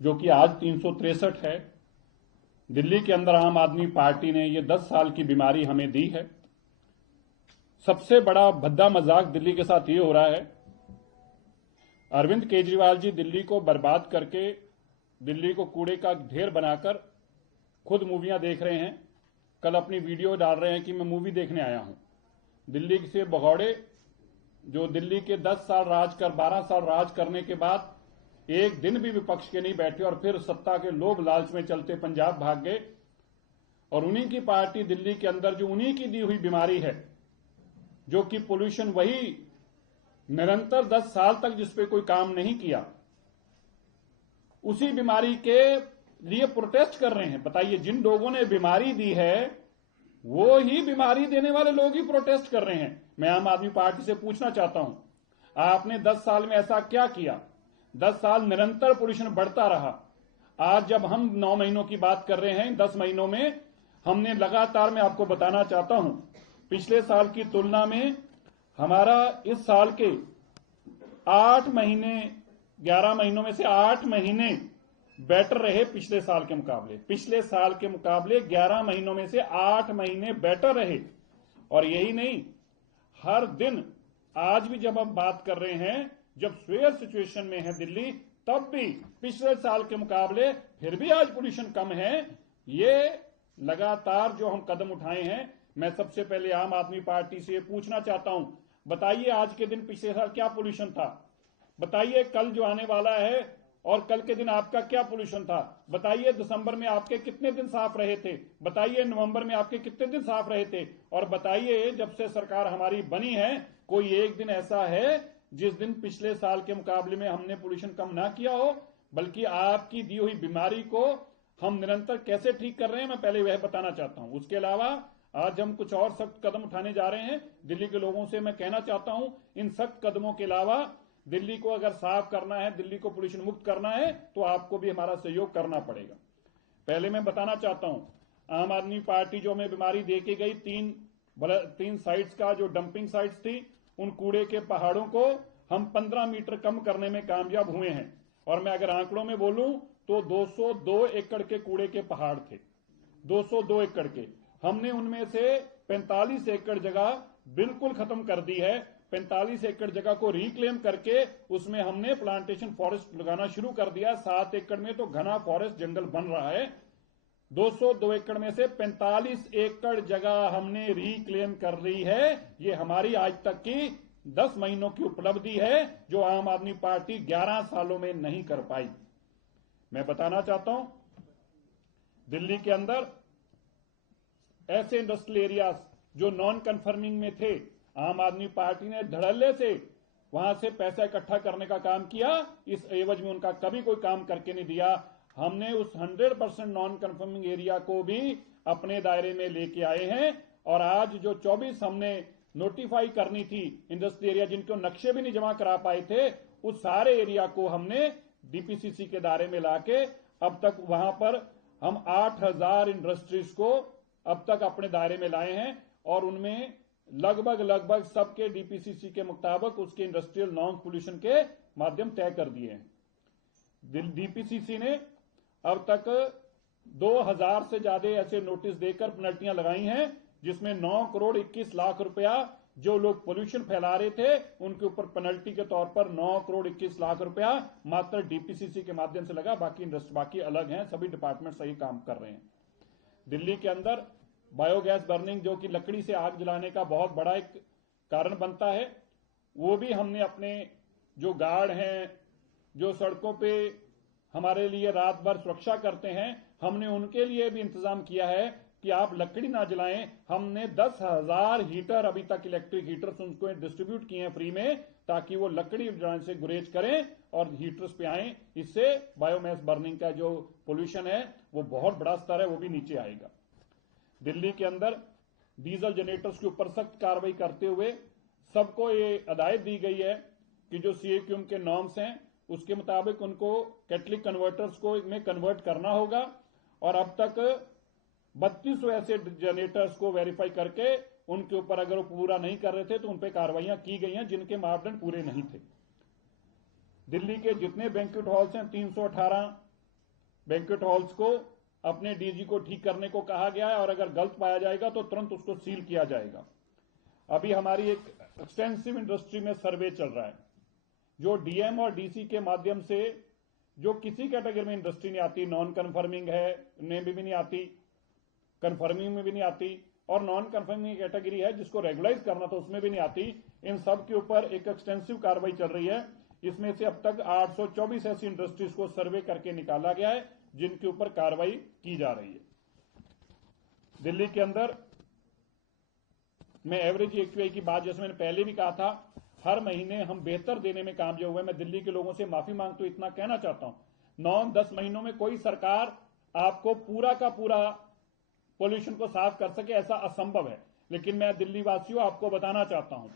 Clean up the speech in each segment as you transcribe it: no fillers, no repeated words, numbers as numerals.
जो कि आज 363 है। दिल्ली के अंदर आम आदमी पार्टी ने ये 10 साल की बीमारी हमें दी है। सबसे बड़ा भद्दा मजाक दिल्ली के साथ ये हो रहा है, अरविंद केजरीवाल जी दिल्ली को बर्बाद करके, दिल्ली को कूड़े का ढेर बनाकर खुद मूवियां देख रहे हैं। कल अपनी वीडियो डाल रहे हैं कि मैं मूवी देखने आया हूं। दिल्ली से भगौड़े जो दिल्ली के 10 साल राज कर 12 साल राज करने के बाद एक दिन भी विपक्ष के नहीं बैठे और फिर सत्ता के लोभ लालच में चलते पंजाब भाग गए। और उन्हीं की पार्टी दिल्ली के अंदर जो उन्हीं की दी हुई बीमारी है, जो कि पोल्यूशन, वही निरंतर 10 साल तक जिस पे कोई काम नहीं किया, उसी बीमारी के लिए प्रोटेस्ट कर रहे हैं। बताइए, जिन लोगों ने बीमारी दी है वो ही बीमारी देने वाले लोग ही प्रोटेस्ट कर रहे हैं। मैं आम आदमी पार्टी से पूछना चाहता हूं, आपने 10 साल में ऐसा क्या किया? 10 साल निरंतर पोल्यूशन बढ़ता रहा। आज जब हम 9 महीनों की बात कर रहे हैं, 10 महीनों में हमने लगातार, मैं आपको बताना चाहता हूं, पिछले साल की तुलना में हमारा इस साल के 8 महीने, 11 महीनों में से 8 महीने बेटर रहे पिछले साल के मुकाबले। पिछले साल के मुकाबले 11 महीनों में से 8 महीने बेटर रहे। और यही नहीं, हर दिन, आज भी जब हम बात कर रहे हैं, जब स्वेयर सिचुएशन में है दिल्ली, तब भी पिछले साल के मुकाबले फिर भी आज पोल्यूशन कम है। ये लगातार जो हम कदम उठाए हैं, मैं सबसे पहले आम आदमी पार्टी से पूछना चाहता हूं, बताइए आज के दिन पिछले साल क्या पोल्यूशन था? बताइए कल जो आने वाला है और कल के दिन आपका क्या पोल्यूशन था? बताइए दिसंबर में आपके कितने दिन साफ रहे थे? बताइए नवंबर में आपके कितने दिन साफ रहे थे? और बताइए जब से सरकार हमारी बनी है, कोई एक दिन ऐसा है जिस दिन पिछले साल के मुकाबले में हमने पोल्यूशन कम ना किया हो? बल्कि आपकी दी हुई बीमारी को हम निरंतर कैसे ठीक कर रहे हैं, मैं पहले वह बताना चाहता हूं। उसके अलावा आज हम कुछ और सख्त कदम उठाने जा रहे हैं। दिल्ली के लोगों से मैं कहना चाहता हूं, इन सख्त कदमों के अलावा दिल्ली को अगर साफ करना है, दिल्ली को पोल्यूशन मुक्त करना है, तो आपको भी हमारा सहयोग करना पड़ेगा। पहले मैं बताना चाहता हूं, आम आदमी पार्टी जो हमें बीमारी दे के गई, तीन साइट्स का जो डंपिंग साइट्स थी, उन कूड़े के पहाड़ों को हम 15 मीटर कम करने में कामयाब हुए हैं। और मैं अगर आंकड़ों में बोलूं तो 202 एकड़ के कूड़े के पहाड़ थे, 202 एकड़ के। हमने उनमें से 45 एकड़ जगह बिल्कुल खत्म कर दी है। 45 एकड़ जगह को रिक्लेम करके उसमें हमने प्लांटेशन फॉरेस्ट लगाना शुरू कर दिया। 7 एकड़ में तो घना फॉरेस्ट जंगल बन रहा है। 202 एकड़ में से 45 एकड़ जगह हमने रिक्लेम कर ली है। ये हमारी आज तक की 10 महीनों की उपलब्धि है, जो आम आदमी पार्टी 11 सालों में नहीं कर पाई। मैं बताना चाहता हूं, दिल्ली के अंदर ऐसे इंडस्ट्रियल एरियाज जो नॉन कन्फर्मिंग में थे, आम आदमी पार्टी ने धड़ल्ले से वहां से पैसा इकट्ठा करने का काम किया। इस एवज में उनका कभी कोई काम करके नहीं दिया। हमने उस 100% नॉन कन्फर्मिंग एरिया को भी अपने दायरे में लेके आए हैं। और आज जो 24 हमने नोटिफाई करनी थी इंडस्ट्रियल एरिया, जिनको नक्शे भी नहीं जमा करा पाए थे, उस सारे एरिया को हमने डीपीसीसी के दायरे में लाके अब तक वहां पर हम 8000 इंडस्ट्रीज को अब तक अपने दायरे में लाए हैं। और उनमें लगभग सबके डीपीसीसी के मुताबिक उसके इंडस्ट्रियल नॉन पोल्यूशन के माध्यम तय कर दिए हैं। डीपीसीसी ने अब तक 2000 से ज्यादा ऐसे नोटिस देकर पेनल्टियां लगाई हैं, जिसमें 9 करोड़ 21 लाख रुपया जो लोग पोल्यूशन फैला रहे थे उनके ऊपर पेनल्टी के तौर पर 9 करोड़ 21 लाख रुपया मात्र डीपीसीसी के माध्यम से लगा। बाकी अलग हैं, सभी डिपार्टमेंट सही काम कर रहे हैं। दिल्ली के अंदर बायोगैस बर्निंग, जो कि लकड़ी से आग जलाने का बहुत बड़ा एक कारण बनता है, वो भी हमने अपने जो गार्ड हैं, जो सड़कों पे हमारे लिए रात भर सुरक्षा करते हैं, हमने उनके लिए भी इंतजाम किया है कि आप लकड़ी ना जलाएं। हमने 10,000 हीटर अभी तक इलेक्ट्रिक हीटर्स उनको डिस्ट्रीब्यूट किए हैं फ्री में, ताकि वो लकड़ी जलाने से गुरेज करें और हीटर्स पे आए। इससे बायोमास बर्निंग का जो पोल्यूशन है वो बहुत बड़ा स्तर है, वो भी नीचे आएगा। दिल्ली के अंदर डीजल जनरेटर्स के ऊपर सख्त कार्रवाई करते हुए सबको ये हिदायत दी गई है कि जो सीएक्यूएम के नॉर्म्स हैं उसके मुताबिक उनको कैटलिक कन्वर्टर्स को में कन्वर्ट करना होगा। और अब तक 3200 ऐसे जनरेटर्स को वेरीफाई करके उनके ऊपर अगर वो पूरा नहीं कर रहे थे तो उन पर कार्रवाइयां की गई हैं, जिनके मापदंड पूरे नहीं थे। दिल्ली के जितने बैंक्वेट हॉल्स हैं 318, बैंक्वेट हॉल्स को अपने डीजी को ठीक करने को कहा गया है और अगर गलत पाया जाएगा तो तुरंत उसको सील किया जाएगा। अभी हमारी एक एक्सटेंसिव इंडस्ट्री में सर्वे चल रहा है, जो डीएम और डीसी के माध्यम से जो किसी कैटेगरी में इंडस्ट्री नहीं आती, नॉन कन्फर्मिंग है में भी नहीं आती, कन्फर्मिंग में भी नहीं आती, और नॉन कन्फर्मिंग कैटेगरी है जिसको रेगुलाइज करना तो उसमें भी नहीं आती, इन सब के ऊपर एक एक्सटेंसिव कार्रवाई चल रही है। इसमें से अब तक 824 ऐसी इंडस्ट्रीज को सर्वे करके निकाला गया है जिनके ऊपर कार्रवाई की जा रही है। दिल्ली के अंदर मैं एवरेज एक्यूआई की बात, जैसे मैंने पहले भी कहा था, हर महीने हम बेहतर देने में कामयाब हुए। मैं दिल्ली के लोगों से माफी मांगता हूं, इतना कहना चाहता हूं, 9-10 महीनों में कोई सरकार आपको पूरा का पूरा पोल्यूशन को साफ कर सके ऐसा असंभव है। लेकिन मैं दिल्ली वासियों आपको बताना चाहता हूं,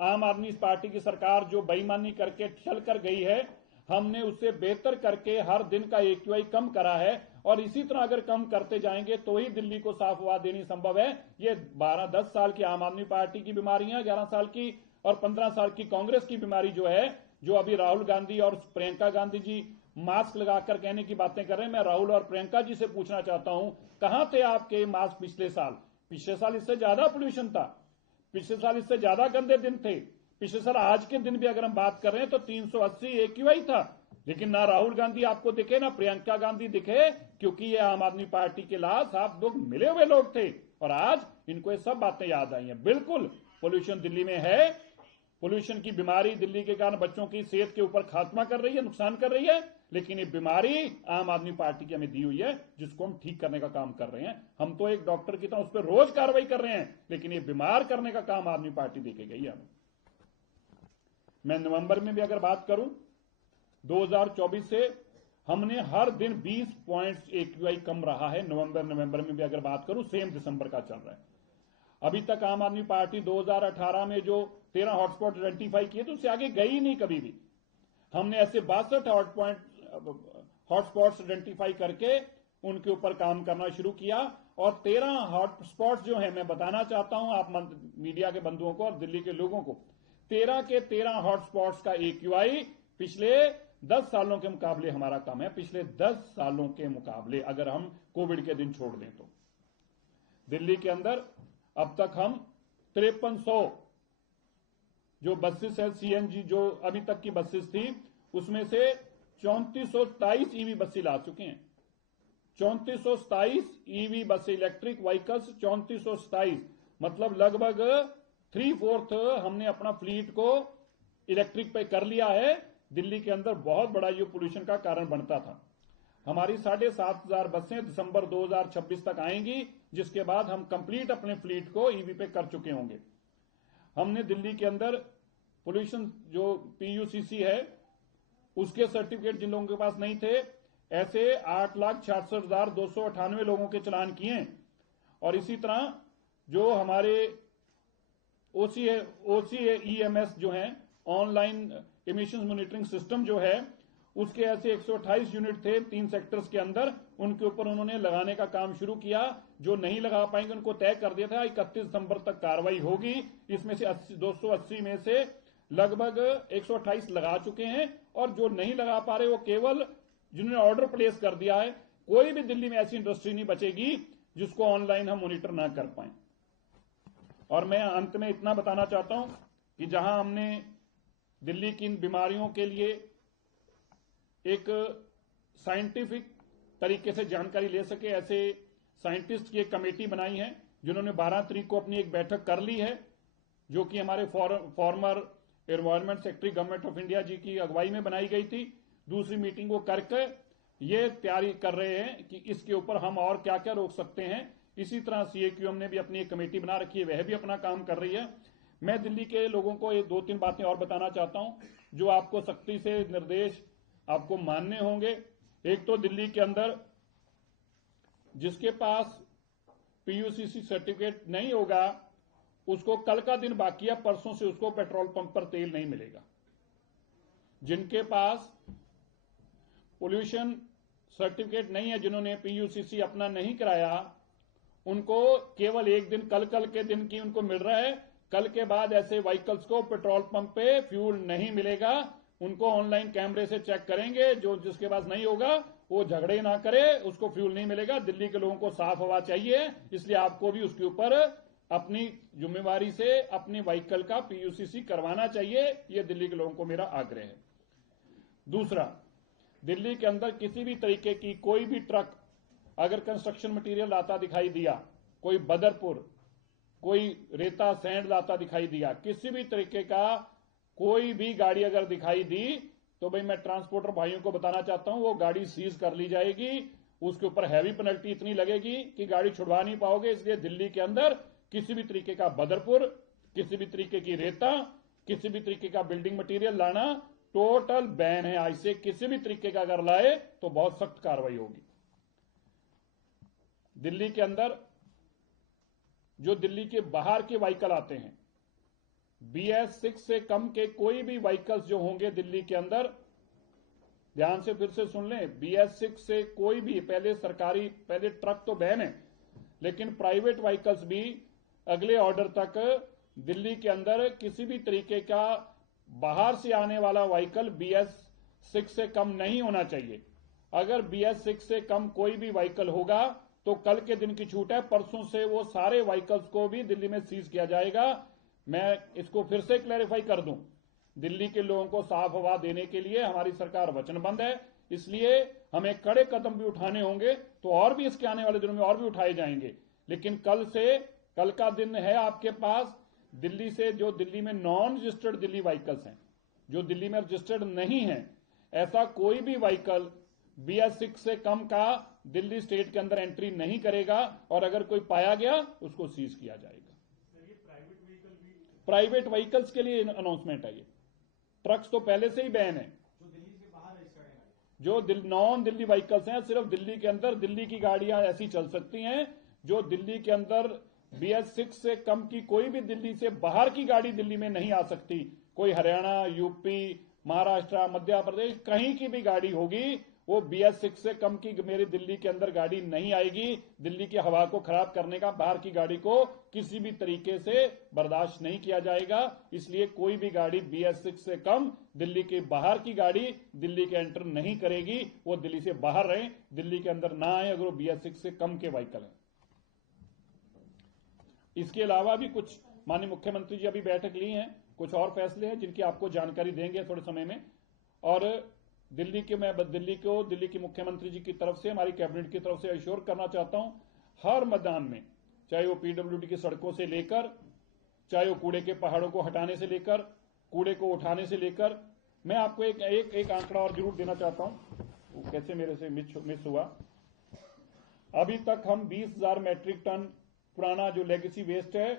आम आदमी पार्टी की सरकार जो बेईमानी करके चल कर गई है, हमने उससे बेहतर करके हर दिन का एक्यूआई कम करा है और इसी तरह अगर कम करते जाएंगे तो ही दिल्ली को साफ हवा देनी संभव है। ये 12-10 साल की आम आदमी पार्टी की बीमारियां, 11 साल की और 15 साल की कांग्रेस की बीमारी जो है, जो अभी राहुल गांधी और प्रियंका गांधी जी मास्क लगाकर कहने की बातें कर रहे हैं। मैं राहुल और प्रियंका जी से पूछना चाहता हूं, कहां थे आपके मास्क पिछले साल? पिछले साल इससे ज्यादा पोल्यूशन था, पिछले साल इससे ज्यादा गंदे दिन थे। पिछले साल आज के दिन भी अगर हम बात कर रहे हैं तो 380 एक्यूआई था, लेकिन ना राहुल गांधी आपको दिखे ना प्रियंका गांधी दिखे, क्योंकि ये आम आदमी पार्टी के लाभ आप लोग मिले हुए लोग थे और आज इनको ये सब बातें याद आई हैं। बिल्कुल पोल्यूशन दिल्ली में है, पोल्यूशन की बीमारी दिल्ली के कारण बच्चों की सेहत के ऊपर खात्मा कर रही है, नुकसान कर रही है, लेकिन ये बीमारी आम आदमी पार्टी की हमें दी हुई है जिसको हम ठीक करने का काम कर रहे हैं। हम तो एक डॉक्टर की तरह उस पर रोज कार्रवाई कर रहे हैं, लेकिन ये बीमार करने का काम आदमी पार्टी देके गई है हमें। मैं नवंबर में भी अगर बात करूं 2024 से हमने हर दिन 20 पॉइंट्स एक्यूआई कम रहा है। नवंबर में भी अगर बात करूं, सेम दिसंबर का चल रहा है। अभी तक आम आदमी पार्टी 2018 में जो 13 हॉटस्पॉट आइडेंटिफाई किए तो उससे आगे गई नहीं कभी भी। हमने ऐसे 62 हॉटस्पॉट्स आइडेंटिफाई करके उनके ऊपर काम करना शुरू किया और 13 हॉटस्पॉट्स जो है, मैं बताना चाहता हूं आप मीडिया के बंधुओं को और दिल्ली के लोगों को, 13 के 13 हॉटस्पॉट्स का एक्यूआई पिछले 10 सालों के मुकाबले हमारा कम है। पिछले 10 सालों के मुकाबले अगर हम कोविड के दिन छोड़ दें तो दिल्ली के अंदर अब तक हम 5300 जो बसेस है सीएनजी, जो अभी तक की बसेस थी उसमें से 3427 ईवी बसें ला चुके हैं। 3427 ईवी बस इलेक्ट्रिक व्हीकल्स, 3427 मतलब लगभग 3/4 हमने अपना फ्लीट को इलेक्ट्रिक पे कर लिया है। दिल्ली के अंदर बहुत बड़ा ये पोल्यूशन का कारण बनता था। हमारी 7,500 बसें दिसंबर 2026 तक आएंगी, जिसके बाद हम कंप्लीट अपने फ्लीट को ईवी पे कर चुके होंगे। हमने दिल्ली के अंदर पोल्यूशन जो पीयूसीसी है उसके सर्टिफिकेट जिन लोगों के पास नहीं थे, ऐसे 8,66,298 लोगों के चलान किए। और इसी तरह जो हमारे OCEMS जो है, ऑनलाइन इमिशन मॉनिटरिंग सिस्टम जो है, उसके ऐसे 128 यूनिट थे 3 सेक्टर्स के अंदर, उनके ऊपर उन्होंने लगाने का काम शुरू किया। जो नहीं लगा पाएंगे उनको तय कर दिया था 31 दिसंबर तक कार्रवाई होगी। इसमें से 280 में से लगभग 128 लगा चुके हैं और जो नहीं लगा पा रहे वो केवल जिन्होंने ऑर्डर प्लेस कर दिया है। कोई भी दिल्ली में ऐसी इंडस्ट्री नहीं बचेगी जिसको ऑनलाइन हम मॉनिटर ना कर पाए। और मैं अंत में इतना बताना चाहता हूं कि जहां हमने दिल्ली की इन बीमारियों के लिए एक साइंटिफिक तरीके से जानकारी ले सके, ऐसे साइंटिस्ट की एक कमेटी बनाई है जिन्होंने 12 तारीख को अपनी एक बैठक कर ली है, जो कि हमारे former environment secretary government of India ji की अगुवाई में बनाई गई थी। दूसरी मीटिंग को करके ये तैयारी कर रहे हैं कि इसके ऊपर हम और क्या क्या रोक सकते हैं। इसी तरह CAQM ने भी अपनी एक कमेटी बना रखी है, वह भी अपना काम कर रही है। मैं दिल्ली के लोगों को ये 2-3 बातें और बताना चाहता हूं जो आपको सख्ती से निर्देश आपको मानने होंगे। एक तो दिल्ली के अंदर जिसके पास PUCC सर्टिफिकेट नहीं होगा उसको कल का दिन बाकी है, परसों से उसको पेट्रोल पंप पर तेल नहीं मिलेगा। जिनके पास पोल्यूशन सर्टिफिकेट नहीं है, जिन्होंने PUCC अपना नहीं कराया, उनको केवल एक दिन कल के दिन की उनको मिल रहा है। कल के बाद ऐसे व्हीकल्स को पेट्रोल पंप पे फ्यूल नहीं मिलेगा। उनको ऑनलाइन कैमरे से चेक करेंगे, जो जिसके पास नहीं होगा वो झगड़े ना करे, उसको फ्यूल नहीं मिलेगा। दिल्ली के लोगों को साफ हवा चाहिए, इसलिए आपको भी उसके ऊपर अपनी जिम्मेवारी से अपने व्हीकल का पीयूसीसी करवाना चाहिए। ये दिल्ली के लोगों को मेरा आग्रह है। दूसरा, दिल्ली के अंदर किसी भी तरीके की कोई भी ट्रक अगर कंस्ट्रक्शन मटेरियल लाता दिखाई दिया, कोई बदरपुर, कोई रेता सैंड लाता दिखाई दिया, किसी भी तरीके का कोई भी गाड़ी अगर दिखाई दी, तो भाई मैं ट्रांसपोर्टर भाइयों को बताना चाहता हूं, वो गाड़ी सीज कर ली जाएगी। उसके ऊपर हैवी पेनल्टी इतनी लगेगी कि गाड़ी छुड़वा नहीं पाओगे। इसलिए दिल्ली के अंदर किसी भी तरीके का बदरपुर, किसी भी तरीके की रेता, किसी भी तरीके का बिल्डिंग मटेरियल लाना टोटल बैन है। आज से किसी भी तरीके का अगर लाए तो बहुत सख्त कार्रवाई होगी। दिल्ली के अंदर जो दिल्ली के बाहर के व्हीकल आते हैं, BS6 से कम के कोई भी व्हीकल्स जो होंगे दिल्ली के अंदर, ध्यान से फिर से सुन लें, BS6 से कोई भी, पहले ट्रक तो बैन है, लेकिन प्राइवेट व्हीकल्स भी अगले ऑर्डर तक दिल्ली के अंदर किसी भी तरीके का बाहर से आने वाला व्हीकल BS6 से कम नहीं होना चाहिए। अगर BS6 से कम कोई भी व्हीकल होगा तो कल के दिन की छूट है, परसों से वो सारे व्हीकल्स को भी दिल्ली में सीज किया जाएगा। मैं इसको फिर से क्लैरिफाई कर दूं, दिल्ली के लोगों को साफ हवा देने के लिए हमारी सरकार वचनबद्ध है, इसलिए हमें कड़े कदम भी उठाने होंगे, तो और भी इसके आने वाले दिनों में और भी उठाए जाएंगे। लेकिन कल का दिन है आपके पास, दिल्ली से जो दिल्ली में नॉन रजिस्टर्ड दिल्ली व्हीकल्स हैं, जो दिल्ली में रजिस्टर्ड नहीं है, ऐसा कोई भी व्हीकल BS6 से कम का दिल्ली स्टेट के अंदर एंट्री नहीं करेगा, और अगर कोई पाया गया उसको सीज किया जाएगा। प्राइवेट व्हीकल्स के लिए अनाउंसमेंट है ये। ट्रक्स तो पहले से ही बैन है। जो नॉन दिल्ली व्हीकल्स हैं, सिर्फ दिल्ली के अंदर दिल्ली की गाड़ियां ऐसी चल सकती हैं जो दिल्ली के अंदर BS6 से कम की कोई भी दिल्ली से बाहर की गाड़ी दिल्ली में नहीं आ सकती। कोई हरियाणा, यूपी, महाराष्ट्र, मध्य प्रदेश, कहीं की भी गाड़ी होगी, वो BS6 से कम की मेरे दिल्ली के अंदर गाड़ी नहीं आएगी। दिल्ली की हवा को खराब करने का बाहर की गाड़ी को किसी भी तरीके से बर्दाश्त नहीं किया जाएगा। इसलिए कोई भी गाड़ी BS6 से कम दिल्ली के बाहर की गाड़ी दिल्ली के एंटर नहीं करेगी। वो दिल्ली से बाहर रहें, दिल्ली के अंदर ना आए अगर वो BS6 से कम के व्हीकल हैं। इसके अलावा भी कुछ माननीय मुख्यमंत्री जी अभी बैठक ली हैं, कुछ और फैसले हैं जिनकी आपको जानकारी देंगे थोड़े समय में। और दिल्ली की मुख्यमंत्री जी की तरफ से, हमारी कैबिनेट की तरफ से एश्योर करना चाहता हूं, हर मैदान में, चाहे वो PWD की सड़कों से लेकर, चाहे वो कूड़े के पहाड़ों को हटाने से लेकर, कूड़े को उठाने से लेकर, मैं आपको एक आंकड़ा और जरूर देना चाहता हूं, वो कैसे मेरे से मिस हुआ। अभी तक हम 20,000 मैट्रिक टन पुराना जो लेगेसी वेस्ट है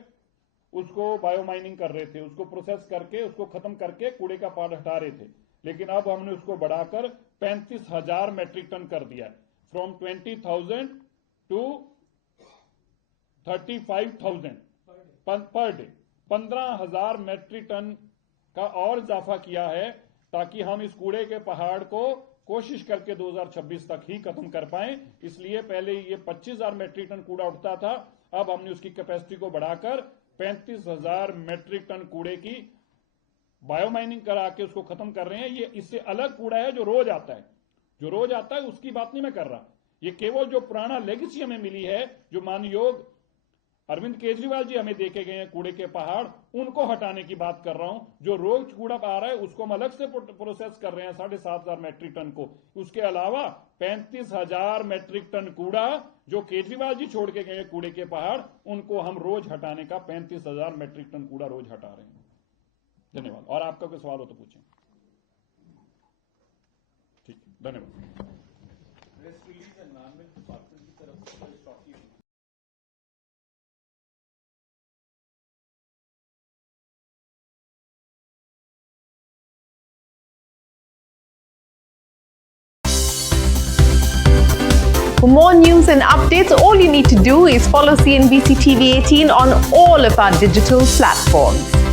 उसको बायोमाइनिंग कर रहे थे, उसको प्रोसेस करके, उसको खत्म करके कूड़े का पहाड़ हटा रहे थे। लेकिन अब हमने उसको बढ़ाकर 35,000 मैट्रिक टन कर दिया है, from 20,000 to 35,000 per day. 15,000 matric ton का और इजाफा किया है, ताकि हम इस कूड़े के पहाड़ को कोशिश करके 2026 तक ही खत्म कर पाए। इसलिए पहले ये 25,000 मैट्रिक टन कूड़ा उठता था, अब हमने उसकी कैपेसिटी को बढ़ाकर 35,000 मैट्रिक टन कूड़े की बायोमाइनिंग करा के उसको खत्म कर रहे हैं। ये इससे अलग कूड़ा है जो रोज आता है, उसकी बात नहीं मैं कर रहा। ये केवल जो पुराना लेगेसी हमें मिली है, जो मानयोग अरविंद केजरीवाल जी हमें देके गए हैं कूड़े के पहाड़, उनको हटाने की बात कर रहा हूं। जो रोज कूड़ा आ रहा है उसको हम अलग से प्रोसेस कर रहे हैं 7,500 मैट्रिक टन को। उसके अलावा 35,000 मैट्रिक टन कूड़ा जो केजरीवाल जी छोड़ के गए कूड़े के पहाड़, उनको हम रोज हटाने का 35,000 मैट्रिक टन कूड़ा रोज हटा रहे हैं। धन्यवाद। और आपका कोई सवाल हो तो पूछें। ठीक है, धन्यवाद। For more news and updates, all you need to do is follow CNBC TV 18 on all of our digital platforms.